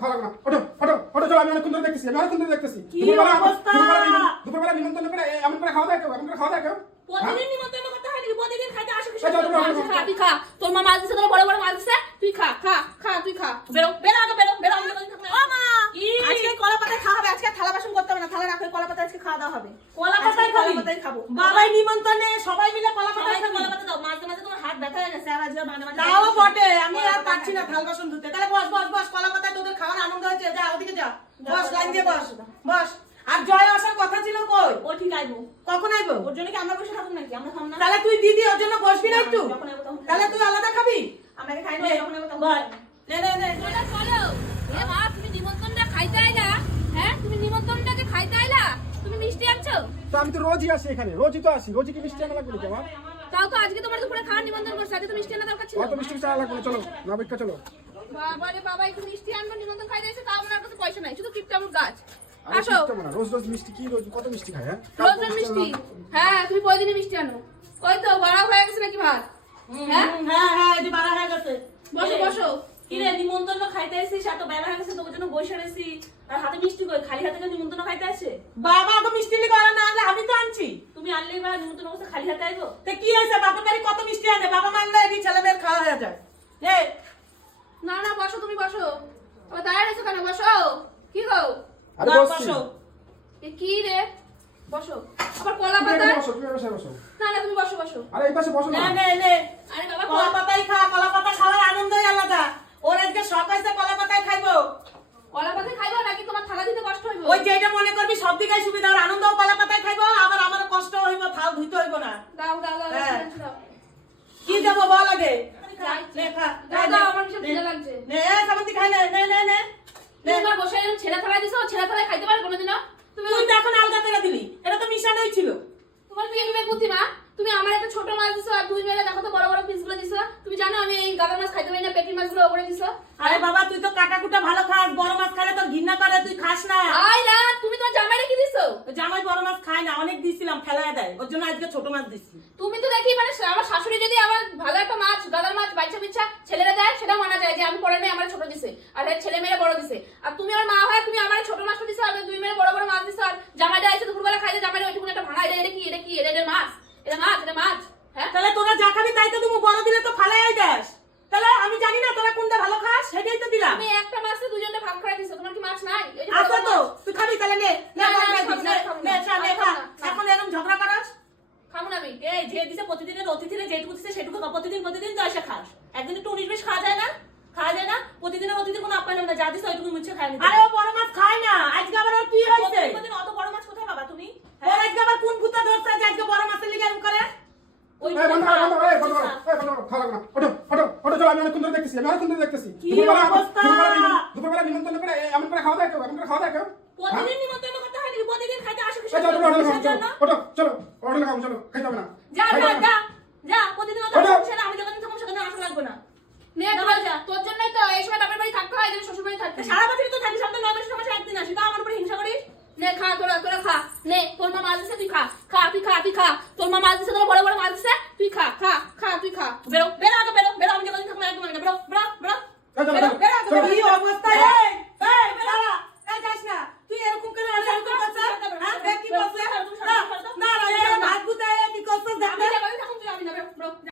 খাওয়া লাগবে না। ওঠো ওঠো ওঠো চলো আমি অনেকক্ষণ ধরে দেখতেছি আমি অনেকক্ষণ ধরে দেখতেছি। কি দুপুরবেলা- অবস্থা? দুপুরবেলা নিমন্ত্রণ করে এমন করে খাওয়া দাওয়া কেউ এমন করে খাওয়া দাওয়া কেউ? হ্যাঁ? প্রতিদিন নিমন্ত্রণ করতে হয় নাকি? প্রতিদিন খাইতে আসো। খা তুই খা। তোর মা মাছ দিছে তোর বড় বড় মাছ দিছে তুই খা খা খা তুই খা। বেরো বেরো আমি যতদিন থাকব না। ও মা কি? আজকে কলা পাতায় খাওয়া হবে আজকে থালা বাসন করতে হবে না থালা রাখো কলা পাতায় আজকে খাওয়া দাওয়া হবে কলা পাতায় আজকে কলা খাবি? পাতায় খাব বাবাই নিমন্ত্রণে সবাই মিলে কলা পাতায় সবাইকে কলা পাতা দাও। মাঝে মাঝে তোমার হাত ব্যথা হয়ে গেছে আর আজকে মাঝে মাঝে তাও বটে আমি আর পারছি না থাল বাসন ধুতে। তাহলে বস বস বস কলা পাতায় তোদের খাওয়ার আনন্দ হয়েছে যা ওদিকে যা। বস লাইন দিয়ে বস। বস। আর জয় আসার কথা ছিল কই? ও ঠিক আইবো। কখন আইবো? ওর জন্য কি আমরা বসে থাকুন নাকি? আমরা খাব না? তাহলে তুই দিদি ওর জন্য বসবি না একটু? তাহলে তুই আলাদা খাবি? আমাকে খাই না? যখন আইবো তখন বল নে নে নে চলো চলো এ মা তুমি নিমন্ত্রণটা খাইতে আইলা হ্যাঁ তুমি নিমন্ত্রণটাকে খাইতে আইলা আনছো? তো আমি তো রোজই আসি এখানে। রোজই তো আসি। রোজই কি মিষ্টি আনা লাগবে নাকি আমার? তাও তো আজকে তোমার দুপুরে খাওয়ার নিমন্ত্রণ করছে। আজকে তো মিষ্টি আনা দরকার ছিল। অত মিষ্টি মিষ্টি আনা লাগবে না। চলো চলো। বাবা রে বাবা একটু মিষ্টি আনব নিমন্ত্রণ খাইতে এসে তাও ওনার কাছে পয়সা নাই। শুধু গাছ। আসো। না, রোজ রোজ মিষ্টি কি রোজ কত মিষ্টি খায় হ্যাঁ? রোজ রোজ মিষ্টি হ্যাঁ তুমি প্রতিদিনই মিষ্টি আনো। ওই তো বাড়া হয়ে গেছে নাকি ভাত? হ্যাঁ? হ্যাঁ হ্যাঁ এই যে বাড়া হয়ে গেছে। বসো বসো। কি রে নিমন্ত্রণ খাইতে এসেছিস এত বেলা হয়ে গেছে তোর জন্য বসে রয়েছি। আর হাতে মিষ্টি কই? খালি হাতে কেউ নিমন্ত্রণ খাইতে আসে? বাবা ওকে মিষ্টি লিখে আর না আনলে আমি তো আনছি। তুমি আনলেই বা নিমন্ত্রণ করতে খালি হাতে আইবো? তে কি হয়েছে? বাপের বাড়ি কত মিষ্টি আনে? বাবা মানলে এটি ছেলে মেয়ের খাওয়া হয়ে যায়। নে। না না বসো তুমি বসো। আবার দাঁড়ায় রয়েছো কেন? বসো। কি গো? আরে বসো। এ কি রে? বসো। আবার কলা পাতা বসো তুমি এ পাশে বসো। না না তুমি বসো বসো। আরে এই পাশে বসো নে। না নে আরে বাবা কলা পাতাই খা কলা পাতা খাওয়ার আনন্দই আলাদা ওর আজকে শখ হয়েছে কলা পাতায় খাইবো কলা পাতা খাইবা নাকি তোমার থালা দিতে কষ্ট হইব ওই যেটা মনে করবি সব ওর আনন্দও কলা পাতায় খাইবো আবার আমারও কষ্ট হইব থাল ধুইতে হইব না। দাও দাও দাও হ্যাঁ। দাও, দাও। কি দেবো বল আগে? আমার তুমি আমার বসে এরকম ছেঁড়া থালা দিছো ছেঁড়া থালায় খাইতে পারো কোনোদিনও? তুমি এখন আলগা করে দিলি। এটা তো মিশানোই ছিল। তোমার বিবেক বুদ্ধি মা তুমি আমার একটা ছোট মাছ দিছো আর দুই মেলে দেখো তো বড় বড় পিসগুলো দিছো। তুমি জানো আমি এই গাদার মাছ খাইতে পারি না পেটির মাছগুলো ওপরে দিছো। আরে বাবা তুই তো কাটা কুটা ভালো খাস বড় মাছ খালে তোর ঘৃণা করে তুই খাস না আই না তুমি তোমার জামাইরে কি দিছো তো জামাই খায় না, অনেক দিছিলাম, ফেলায় দেয়। ওর জন্য আজকে ছোট মাছ দিছি। তুমি তো দেখি মানে আমার শাশুড়ি যদি আমার ভালো একটা মাছ, গাদার মাছ, বাচ্চা বিচ্ছা ছেলেরা দেয় সেটা মানা যায় যে আমি পড়ে নেই আমার ছোট দিছে, আর ছেলে মেয়ে বড় দিছে। আর তুমি আমার মা হয়, তুমি আমার ছোট মাছ দিছে আর দুই মেয়ে বড় বড় মাছ দিছো আর জামাইটা এসে দুপুরবেলা খাইতে জামাইটা ওইটুকুন একটা ভাঙা এটা এটা কি এটা কি এটা এটা মাছ এটা মাছ এটা মাছ হ্যাঁ তাহলে তোরা যা খাবি তাই তো তুমি বড় দিলে তো ফালাই দেস তাহলে আমি জানি না তোরা কোনটা ভালো খাস সেটাই তো দিলাম তুমি একটা মাছ তো দুজনে ভাগ করে দিছো তোমার কি মাছ নাই এটা আছে বড় তো মাছ। তুই খাবি তাহলে নে নে না, না, বল, নে, আমি খাব না, নে, খাব নে, না, খা, নে, আমি খা। খাব না, এখন এরকম ঝগড়া করাস খাব না আমি এই যে দিছে প্রতিদিনের অতিথিরে যেটুকু দিছে সেটুকু খা। প্রতিদিন প্রতিদিন তো এসে খাস একদিন একটু উনিশ বিশ খাওয়া যায় না খাওয়া যায় না প্রতিদিনের অতিথির কোনো না যা দিছে ওইটুকু মুছে খায় নিতে আরে ও বড় মাছ খায় না আজকে আবার ওর কি হয়েছে প্রতিদিন প্রতিদিন অত বড় মাছ কোথায় পাবা তুমি ওর আজকে আবার কোন ভূতা ধরছে যে আজকে বড় মাছের লিগে এরকম করে ওই বন্ধ করো, বন্ধ করো, এই বন্ধ করো, এই বন্ধ করো, খাওয়া লাগবে ওঠো, ওঠো, ওঠো, চলো, আমি অনেকক্ষণ ধরে দেখতেছি, আমি অনেকক্ষণ ধরে দেখতেছি। কি অবস্থা? দুপুরবেলা নিমন্ত্রণ করে এমন করে খাওয়া এমন করে খাওয়া হ্যাঁ? প্রতিদিন নিমন্ত্রণ করতে হয় নাকি প্রতিদিন খাইতে আসো এই যাও, তোমরা হোটেলে চলো, চলো, চলো, খাইতে হবে না। যা খাইতে যা হবে না। যা যা প্রতিদিন অত ওঠো। আসছে না আমি যখন থাকব সেখানে আসা লাগবে না নে না, তোর- যা। তোর জন্যই তো এই সময় বাপের বাড়ি থাকতে হয় যেন শ্বশুর বাড়ি থাকতে তা সারা বছরই তো থাকিস আমাদের নয় মাসের মাসে একদিন আসি তা আমার উপরে হিংসা করিস নে খা তোরা তোরা খা নে তোর মা মাছ দিছে তুই খা। খা, তুই খা তুই খা। তোর মা মাছ দিছে তোর বড় বড় মাছ দিছে তুই খা খা খা, তুই খা। বেরো।